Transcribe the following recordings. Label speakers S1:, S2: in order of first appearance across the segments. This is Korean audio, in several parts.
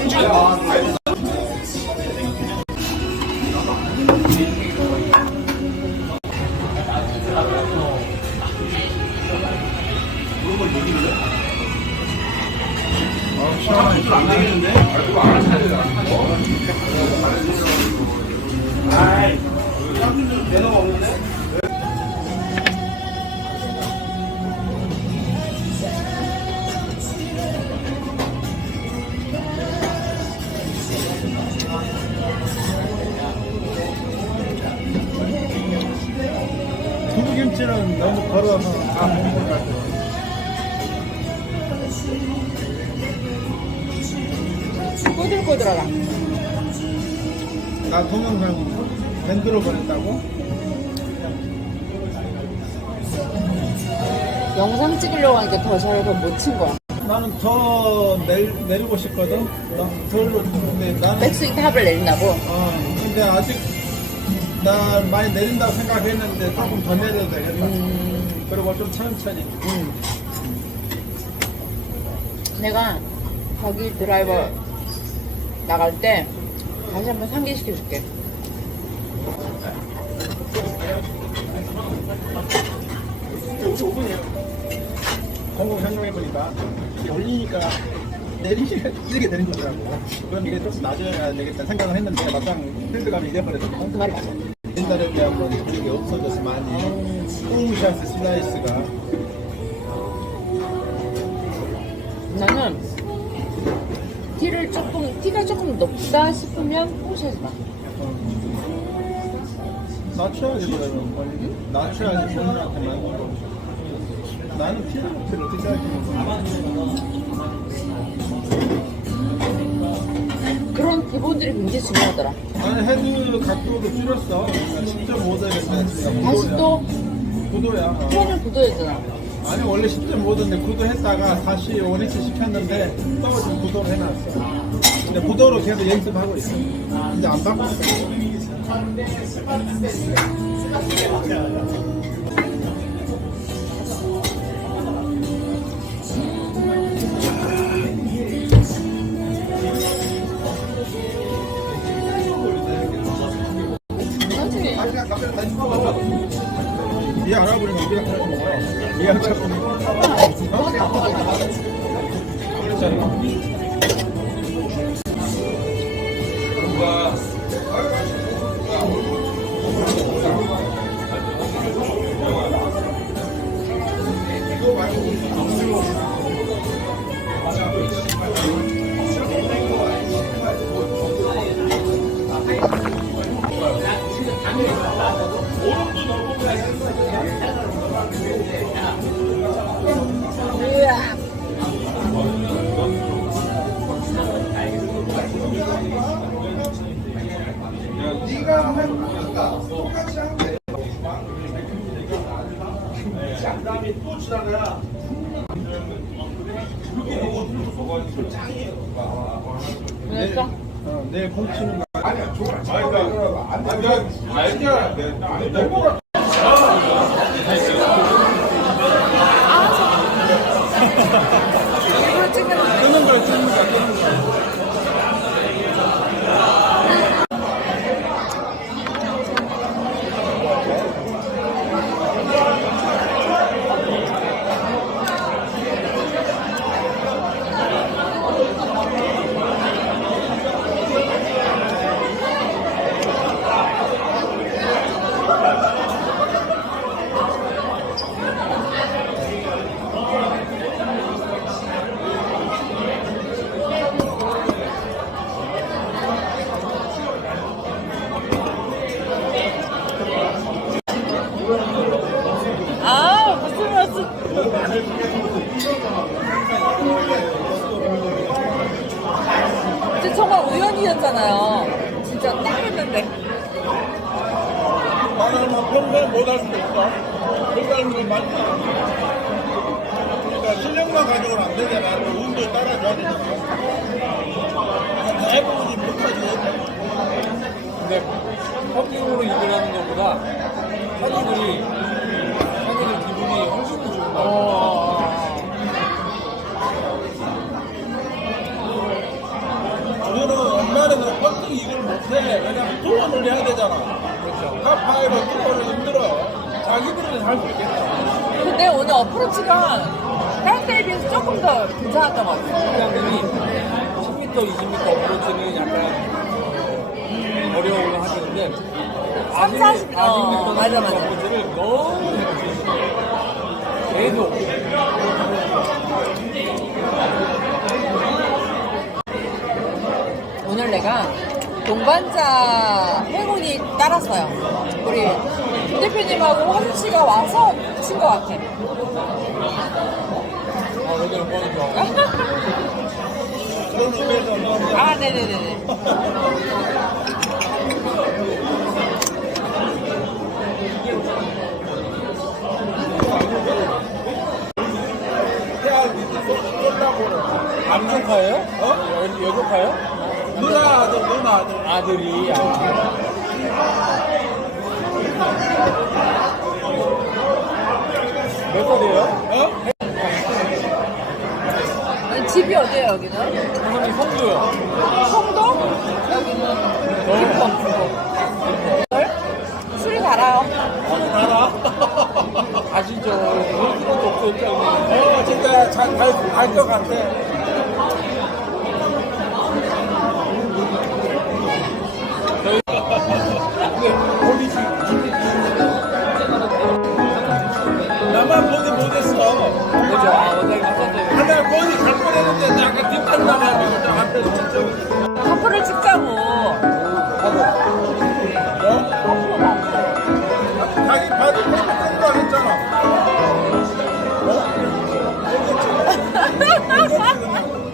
S1: 두부 김치는 너무 걸어서 다 먹는 것 같아요.
S2: 꼬들꼬들하다.
S1: 나 동영상 밴드로 보냈다고?
S2: 영상 찍으려고 하니까 더잘못친 거야.
S1: 나는 더 내, 내리고 싶거든. 나- 덜 근데 나는
S2: 백스윙 탑을 내린다고?
S1: 어 근데 아직 나 많이 내린다고 생각했는데 조금 더 내려도 되겠다.
S2: 음,
S1: 그리고 좀 천천히.
S2: 음. 내가 거기 드라이버 나갈 때 다시 한번 상기시켜줄게.
S1: 공공 생각해보니까 올리니까 내리니까 이렇게 되는 거더라고. 그럼 이게 좀 나중에 되겠다 생각을 했는데 막상 필드감이 이래버렸어.
S2: 그 말이 맞아.
S1: 옛날에 비하면 그런 게 없어져서 많이 홈샷 슬라이스가.
S2: 나는 티를 조금 티가 조금 높다 싶으면 호시하지 마.
S1: 낮춰야지 그러면. 낮춰야지 본인한테만 나는 피를 어떻게 생각해
S2: 그런 기본들이 굉장히 중요하더라.
S1: 나는 헤드 각도도 줄였어. 그러니까 10.5도였는데
S2: 다시 또
S1: 9도야.
S2: 톤을 굳어야잖아.
S1: 아니 원래 10.5도인데 9도 했다가 다시 원위치 시켰는데 떨어지면 9도로 해놨어. 근데 9도로 계속 연습하고 있어. 이제 안 바꿨어 이 알아보려면 우리가 하는 거야. 이해한
S2: 척으 그랬어?
S1: 어, 내일 공 치는 거. 끄는 그러니까 실력만 가지고는 안 되잖아. 그 운도 따라줘야 되잖아. 아, 대부분이 못하지.
S3: 근데 퍼킹으로 이길 하는 것보다 선수들이 선수들 기분이 훨씬 더 좋은 것 같아. 뭐 퍼킹 이걸 못해.
S2: 왜냐면 뚫어놀려야 되잖아. 그렇죠. 탑5로 뚫어놀려 자기 돈에 살수 있겠다. 근데 오늘 어프로치가 다른 때에 비해서 조금 더 괜찮았던 것 같아요.
S3: 시간들이 10m, 20m 어프로치는 약간 어, 어려움을 하시는데
S2: 3, 40 m
S3: 어,
S2: 맞아, 맞아.
S3: 어프로치를 너무 계속
S2: 오늘 내가 동반자 행운이 따랐어요. 우리 김 대표님하고 황 씨가 와서 친것 같아.
S3: 아, 여기는.
S1: 그런 의미에서 뭐
S2: 아, 네네네네.
S3: 남조카예요? 어? 여, 여조카요?
S1: 누나 아들 누나 아들
S3: 아들이 아. 몇 살이에요?
S1: 어?
S2: 아니, 집이 어디예요, 여기는?
S3: 저는 성주요.
S2: 성동? 여기는 김포, 김포. 술이 달아요.
S1: 알아?
S3: 가시죠. 그럴 수밖에 없어요,
S1: 어 진짜 잘갈것 같아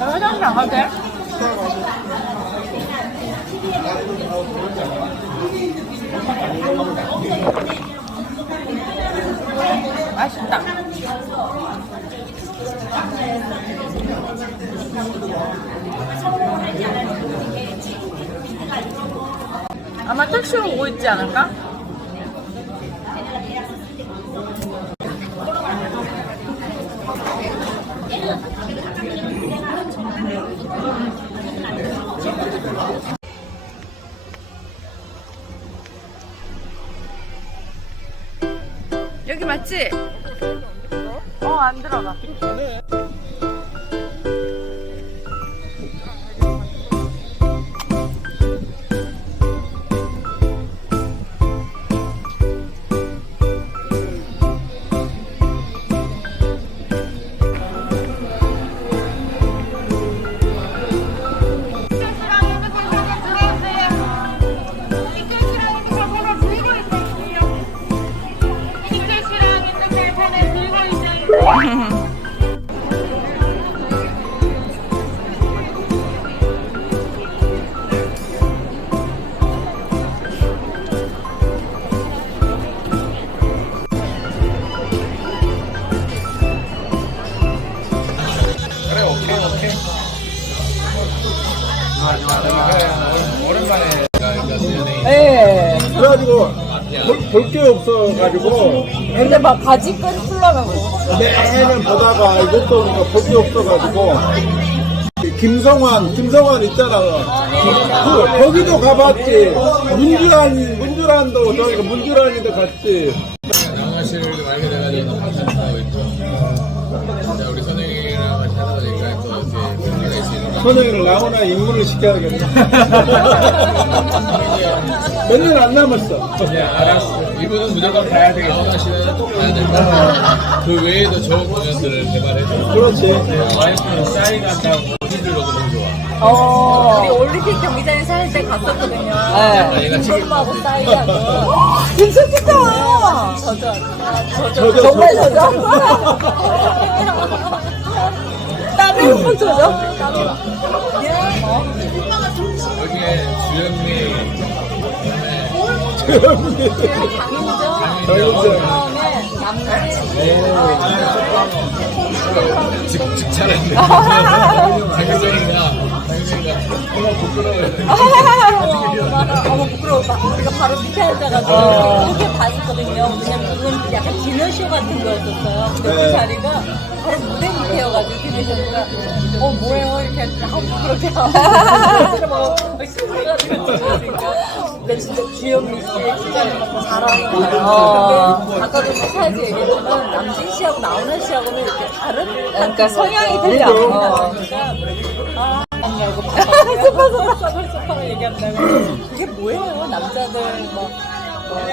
S1: 나
S2: 화장실 안 가도 돼? 맛있다. 아마 택시로 오고 있지 않을까? 여기 맞지? 어, 안 들어가.
S1: 없어가지고
S2: 근데 막 바지까지 풀러가고.
S1: 내 애는 보다가 이것도 볼게 없어가지고
S4: 김성환, 김성환 있잖아. 그, 거기도 가봤지. 문주란, 문주란도 저기 그 문주란이도 갔지.
S5: 나훈아 씨를 알게 돼가지고 너무 감사하고 있죠. 진짜 우리 선영이랑 같이 하다 보니까 또 이렇게 있으니까.
S4: 선영이를 나오나 입문을 시켜야겠네. 몇년안 남았어.
S5: 네, 알았어. 이분은 무조건 가야 되겠다. 나훈아 씨는 꼭 가야 된다. 그 외에도 좋은 공연들을 개발해줘.
S4: 그렇지.
S5: 와이프는 사인한다고 힘들고 너무 좋아.
S2: 어.
S6: 우리 올림픽 경기장에 살 때 갔었거든요.
S2: 네.
S5: 얘가 지금
S6: 엄마하고 사이하고
S2: 괜찮겠다.
S6: 저전.
S4: 저저
S2: 정말 저죠? 땀이 흠뻑 젖어?
S5: 여기에 주현미,
S4: 저희들
S6: 다음에 남자의
S5: 직. 장윤정이가, 장윤정이가 정말 부끄러워요.
S6: 어머 부끄러워. 우리가 바로 밑에 앉아가지고
S2: 어.
S6: 이렇게 봤었거든요. 왜냐면 그건 약간 디너쇼 같은 거였었어요. 근데
S4: 네.
S6: 그 자리가 바로 무대 밑에여가지고 디너쇼가 어 뭐예요? 이렇게 하고 그렇게 하고 뭐 신나가지고 근데 진짜 주현미 씨 진짜 잘하는 거.
S2: 어.
S6: 근데 아까도 사야지 얘기했지만 남진 씨하고 나훈아 씨하고는 이렇게 다른
S2: 그러니까 성향이 달라.
S6: 다르다
S2: 어.
S6: 보니까 아 아니라고 스파스파 스파스파 얘기한다고 그게 뭐예요 남자들 뭐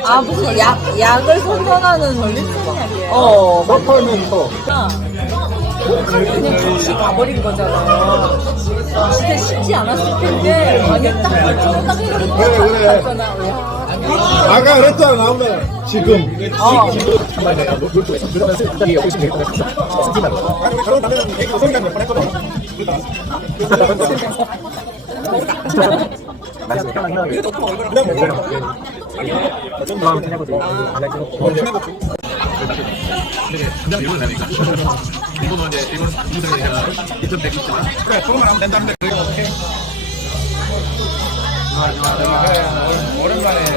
S2: 아, 무슨 약, 약을 선전하는.
S6: 전립선약이에요
S2: 어,
S4: 서팔멘토.
S6: 그 냥 같이 가버린 거잖아요 진짜 쉽지 않았을 텐데 만약 딱 결정을 딱 해가지고
S4: 그래, 그래.
S6: 갔잖아 야
S4: 아까 그랬잖아, 나오면. 지금.
S2: 어.
S1: 아니 우리 결혼 다되는 얘기도 성장 몇번 했거든.
S5: 이분은 이제, 이분은 제가 2100이잖아.
S1: 그래 그것만 하면 된다는데 그게 오케이. 오랜만에